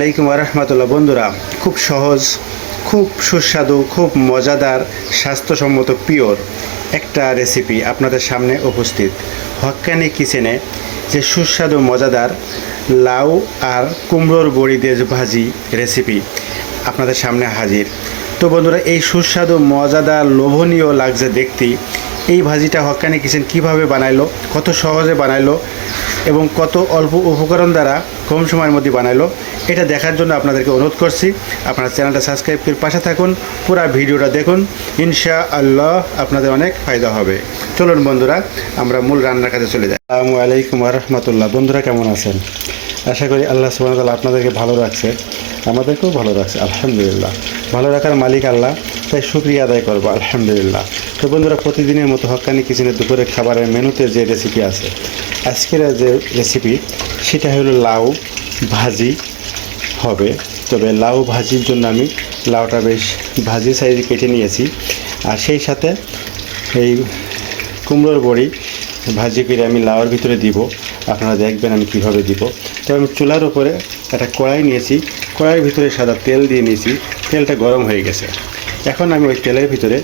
আলাইকুম রাহমাতুল্লাহ। বন্ধুরা, খুব সহজ, খুব সুস্বাদু, খুব মজাদার, স্বাস্থ্যসম্মত পিওর একটা রেসিপি আপনাদের সামনে উপস্থিত। হক্কানি কিচেনে যে সুস্বাদু মজাদার লাউ আর কুমড়োর বড়ি দিয়ে ভাজি রেসিপি আপনাদের সামনে হাজির। তো বন্ধুরা, এই সুস্বাদু মজাদার লোভনীয় লাগছে দেখতে এই ভাজিটা হক্কানি কিচেন কীভাবে বানাইলো, কত সহজে বানাইলো এবং কত অল্প উপকরণ দ্বারা কম সময়ের মধ্যে বানাইলো, এটা দেখার জন্য আপনাদেরকে অনুরোধ করছি। আপনারা চ্যানেলটা সাবস্ক্রাইব করে পাশে থাকুন, পুরো ভিডিওটা দেখুন, ইনশাআল্লাহ আপনাদের অনেক ফায়দা হবে। চলুন বন্ধুরা, আমরা মূল রান্নার কাজে চলে যাই। আসসালামু আলাইকুম রাহমাতুল্লাহ। বন্ধুরা, কেমন আছেন? আশা করি আল্লাহ সুবহানাহু ওয়া তাআলা আপনাদেরকে ভালো রাখছে, আমাদেরকেও ভালো রাখছে। আলহামদুলিল্লাহ, ভালো রাখার মালিক আল্লাহ, তাই শুকরিয়া আদায় করবো আলহামদুলিল্লাহ। তো বন্ধুরা, প্রতিদিনের মতো হক্কানি কিচেনের দুপুরের খাবারের মেনুতে যে রেসিপি আছে, আজকের যে রেসিপি সেটা হলো লাউ ভাজি হবে। তবে লাউ ভাজির জন্য আমি লাউটা বেশ ভাজি সাইজে কেটে নিয়েছি, আর সেই সাথে এই কুমড়োর বড়ি ভাজি করে আমি লাউর ভিতরে দিব। আপনারা দেখবেন আমি কীভাবে দিব। তবে আমি চুলার উপরে একটা কড়াই নিয়েছি, কড়াইয়ের ভিতরে সাদা তেল দিয়ে নিয়েছি, তেলটা গরম হয়ে গেছে। এখন আমি ওই তেলের ভিতরে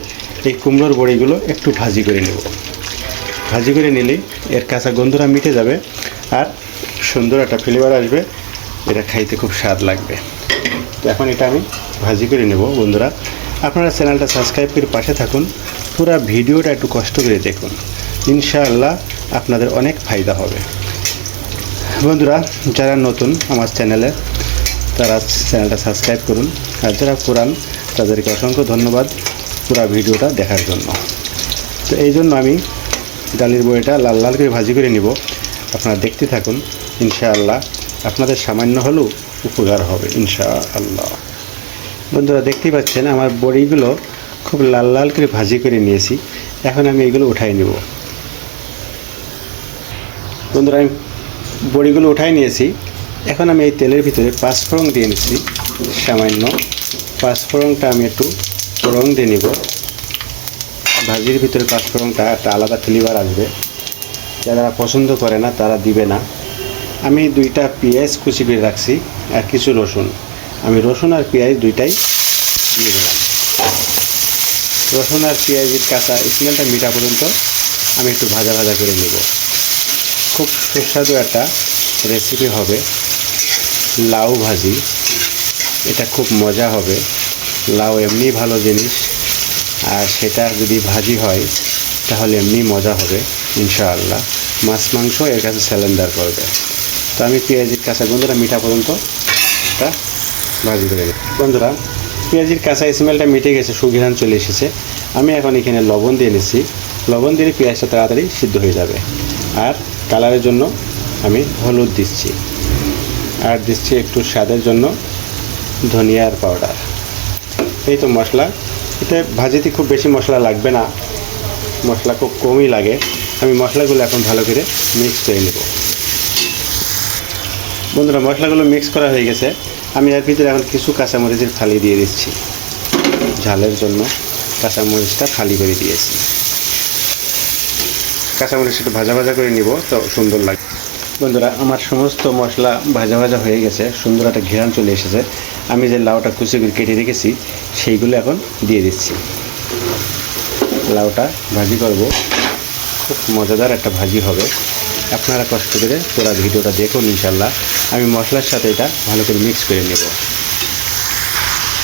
এই কুমড়োর বড়িগুলো একটু ভাজি করে নেব। ভাজি করে নিলেই এর কাঁচা গন্ধটা মিটে যাবে আর সুন্দর একটা ফ্লেভার আসবে, এটা খাইতে খুব স্বাদ লাগবে। তো এখন এটা আমি ভাজি করে নেব। বন্ধুরা, আপনারা চ্যানেলটা সাবস্ক্রাইব করে পাশে থাকুন, পুরো ভিডিওটা একটু কষ্ট করে দেখুন, ইনশাআল্লাহ আপনাদের অনেক ফায়দা হবে। বন্ধুরা, যারা নতুন আমার চ্যানেলে, তারা চ্যানেলটা সাবস্ক্রাইব করুন, আর যারা পুরান তাদেরকে অসংখ্য ধন্যবাদ পুরো ভিডিওটা দেখার জন্য। তো এই জন্য আমি ডালের বড়িটা লাল লাল করে ভাজি করে নিব। আপনারা দেখতে থাকুন, ইনশাআল্লাহ আপনাদের সামান্য হলেও উপকার হবে ইনশাআল্লাহ। বন্ধুরা, দেখতেই পাচ্ছেন আমার বড়িগুলো খুব লাল লাল করে ভাজি করে নিয়েছি। এখন আমি এগুলো উঠাই নেব। বন্ধুরা, আমি বড়িগুলো উঠাই নিয়েছি। এখন আমি এই তেলের ভিতরে পাঁচফোড়ন দিয়ে নিচ্ছি সামান্য। পাঁচফোড়নটা আমি একটু ফোড়ন দিয়ে নিব। ভাজির ভিতরে পাঁচফোড়নটা একটা আলাদা ফ্লেভার আসবে, যারা পছন্দ করে না তারা দিবে না। আমি দুইটা পেঁয়াজ কুচি করে রাখছি আর কিছু রসুন, আমি রসুন আর পেঁয়াজ দুইটাই দিয়ে দিলাম। রসুন আর পেঁয়াজের কাঁচা স্মেলটা মিটা পর্যন্ত আমি একটু ভাজা ভাজা করে নেব। খুব সুস্বাদু একটা রেসিপি হবে লাউ ভাজি, এটা খুব মজা হবে। লাউ এমনি ভালো জিনিস, আর সেটা যদি ভাজি হয় তাহলে এমনি মজা হবে ইনশাআল্লাহ। মাছ মাংস এর কাছে স্যালেন্ডার করবে। তো আমি পেঁয়াজের কাঁচা গন্ধটা মিঠা পর্যন্ত এটা ভাজি করে দিই। বন্ধুরা, পেঁয়াজের কাঁচা স্মেলটা মিটে গেছে, সুঘ্রাণ চলে এসেছে। আমি এখন এখানে লবণ দিয়ে নিচ্ছি। লবণ দিলে পেঁয়াজটা তাড়াতাড়ি সিদ্ধ হয়ে যাবে। আর কালারের জন্য আমি হলুদ দিচ্ছি, আর দিচ্ছি একটু স্বাদের জন্য ধনিয়ার পাউডার। এই তো মশলা। এতে ভাজিতে খুব বেশি মশলা লাগবে না, মশলা খুব কমই লাগে। আমি মশলাগুলো এখন ভালো করে মিক্স করে নেব। বন্ধুরা, মশলাগুলো মিক্স করা হয়ে গেছে। আমি এর ভিতরে এখন কিছু কাঁচামরিচের ফালি দিয়ে দিচ্ছি। ঝালের জন্য কাঁচামরিচটা ফালি করে দিয়েছি। কাঁচামরিচটা একটু ভাজা ভাজা করে নিব, তো সুন্দর লাগে। বন্ধুরা, আমার সমস্ত মশলা ভাজা ভাজা হয়ে গেছে, সুন্দর একটা ঘ্রাণ চলে এসেছে। আমি যে লাউটা কুচি করে কেটে রেখেছি সেইগুলো এখন দিয়ে দিচ্ছি। লাউটা ভাজি করব, খুব মজাদার একটা ভাজি হবে। আপনারা কষ্ট করে পুরো ভিডিওটা দেখুন ইনশাল্লাহ। আমি মশলার সাথে এটা ভালো করে মিক্স করে নেব।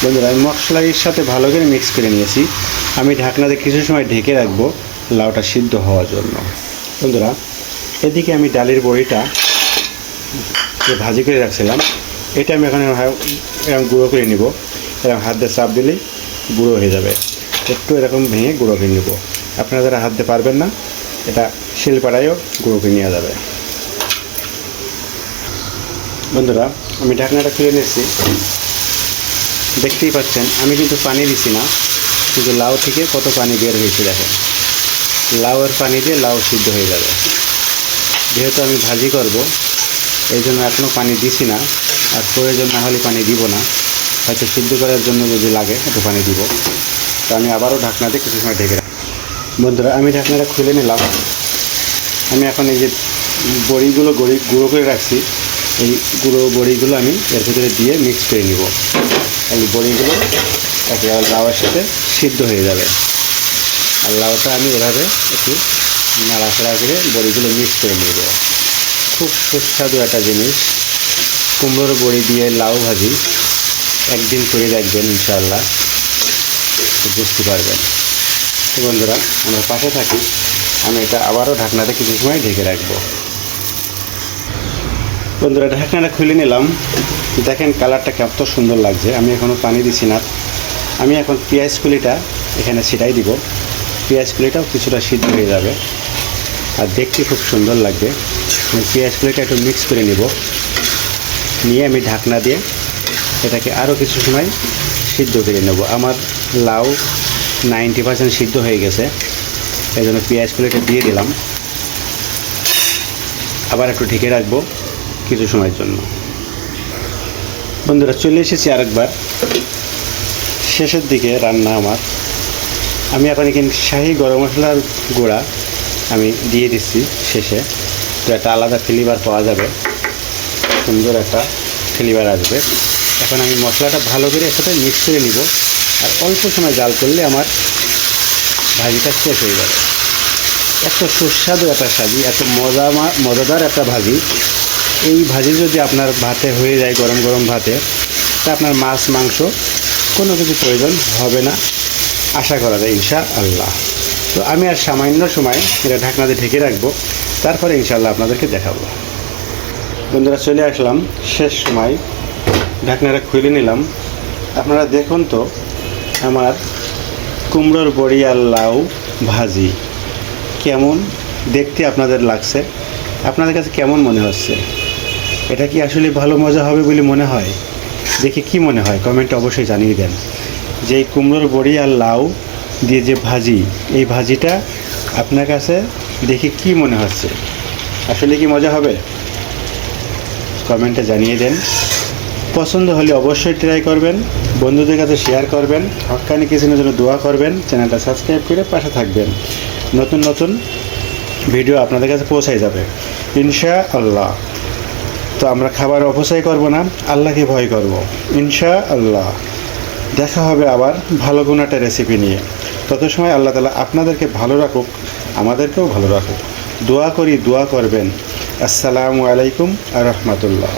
বন্ধুরা, আমি মশলার সাথে ভালো করে মিক্স করে নিয়েছি। আমি ঢাকনাতে কিছু সময় ঢেকে রাখবো লাউটা সিদ্ধ হওয়ার জন্য। বন্ধুরা, এদিকে আমি ডালের বড়িটা যে ভাজি করে রাখছিলাম, এটা আমি এখন এরকম গুঁড়ো করে নিব। এরকম হাত দিয়ে চাপ দিলেই গুঁড়ো হয়ে যাবে। একটু এরকম ভেঙে গুঁড়ো করে নেব। আপনারা যারা হাত দিয়ে পারবেন না, এটা শিলপাড়ায়ও গুঁড়ো করে নেওয়া যাবে। বন্ধুরা, আমি ঢাকনাটা খুলে নিয়েছি। দেখতেই পাচ্ছেন আমি কিন্তু পানি দিছি না, কিন্তু লাউ থেকে কত পানি বের হয়েছে দেখেন। লাউয়ের পানি দিয়ে লাউ সিদ্ধ হয়ে যাবে। যেহেতু আমি ভাজি করব, এই জন্য এখনও পানি দিছি না, আর প্রয়োজন না হলে পানি দিব না। হয়তো সিদ্ধ করার জন্য যদি লাগে একটু পানি দিব। তো আমি আবারও ঢাকনাতে কিছু সময় ঢেকে রাখি। বন্ধুরা, আমি ঢাকনাটা খুলে নিলাম। আমি এখন এই যে বড়িগুলো গুঁড়ো করে রাখছি এই গুঁড়ো বড়িগুলো আমি এর ভিতরে দিয়ে মিক্স করে নিব। এই বড়িগুলো একেবারে লাউয়ের সাথে সিদ্ধ হয়ে যাবে। আর লাউটা আমি এভাবে একটু নাড়াচাড়া করে বড়িগুলো মিক্স করে নেব। খুব সুস্বাদু একটা জিনিস, কুমড়োর বড়ি দিয়ে লাউ ভাজি। একদিন করে দেখবেন, ইনশাআল্লাহ বুঝতে পারবেন। তো বন্ধুরা, আমরা পাশে থাকি। আমি এটা আবারও ঢাকনাটা কিছু সময় ঢেকে রাখবো। বন্ধুরা, ঢাকনাটা খুলে নিলাম। দেখেন কালারটা কত সুন্দর লাগছে। আমি এখনও পানি দিছি না। আমি এখন পেঁয়াজ কুলিটা এখানে ছিটাই দিব। পেঁয়াজ কুলিটাও কিছুটা সিদ্ধ হয়ে যাবে আর দেখতে খুব সুন্দর লাগবে। আমি পেঁয়াজ কুলিটা একটু মিক্স করে নিব, নিয়ে আমি ঢাকনা দিয়ে এটাকে আরও কিছু সময় সিদ্ধ করে নেব। আমার লাউ 90% সিদ্ধ হয়ে গেছে, এই জন্য পেঁয়াজ কুলিটা দিয়ে দিলাম। আবার একটু ঢেকে রাখবো কিছু সময়ের জন্য। বন্ধুরা, চলে এসেছি আরেকবার শেষের দিকে রান্না আমার। আমি এখন এখানে শাহি গরম মশলার গুঁড়া আমি দিয়ে দিচ্ছি শেষে, তো একটা আলাদা ফ্লেভার পাওয়া যাবে, সুন্দর একটা ফ্লেভার আসবে। এখন আমি মশলাটা ভালো করে একসাথে মিক্স করে নিব। আর অল্প সময় জাল করলে আমার ভাজিটা শেষ হয়ে যাবে। এত সুস্বাদু একটা ভাজি, এত মজাদার একটা ভাজি। এই ভাজি যদি আপনার ভাতে হয়ে যায়, গরম গরম ভাতে, তা আপনার মাছ মাংস কোনো কিছু প্রয়োজন হবে না, আশা করা যায় ইনশাআল্লাহ। তো আমি আর সামান্য সময় এটা ঢাকনাতে ঢেকে রাখবো, তারপরে ইনশাআল্লাহ আপনাদেরকে দেখাবো। বন্ধুরা, চলে আসলাম শেষ সময়, ঢাকনাটা খুলে নিলাম। আপনারা দেখুন তো আমার কুমড়োর বড়ি আর লাউ ভাজি কেমন দেখতে আপনাদের লাগছে, আপনাদের কাছে কেমন মনে হচ্ছে? এটা কি আসলে ভালো মজা হবে বলে মনে হয়? দেখে কি মনে হয় কমেন্টে অবশ্যই জানিয়ে দেন। যে এই কুমড়োর বড়ি আর লাউ দিয়ে যে ভাজি, এই ভাজিটা আপনার কাছে দেখে কি মনে হচ্ছে? আসলে কি মজা হবে? কমেন্টে জানিয়ে দেন। পছন্দ হলে অবশ্যই ট্রাই করবেন, বন্ধুদের কাছে শেয়ার করবেন, হক্কানি কিচেনের জন্য দোয়া করবেন, চ্যানেলটা সাবস্ক্রাইব করে পাশে থাকবেন। নতুন নতুন ভিডিও আপনাদের কাছে পৌঁছায় যাবে ইনশাআল্লাহ। তো আমরা খাবার অপচয় করব না, আল্লাহকে ভয় করব ইনশাআল্লাহ। দেখা হবে আবার ভালো কোনো একটা রেসিপি নিয়ে। তত সময় আল্লাহ তাআলা আপনাদেরকে ভালো রাখুক, আমাদেরকেও ভালো রাখুক। দোয়া করি, দোয়া করবেন। আসসালামু আলাইকুম ওয়া রাহমাতুল্লাহ।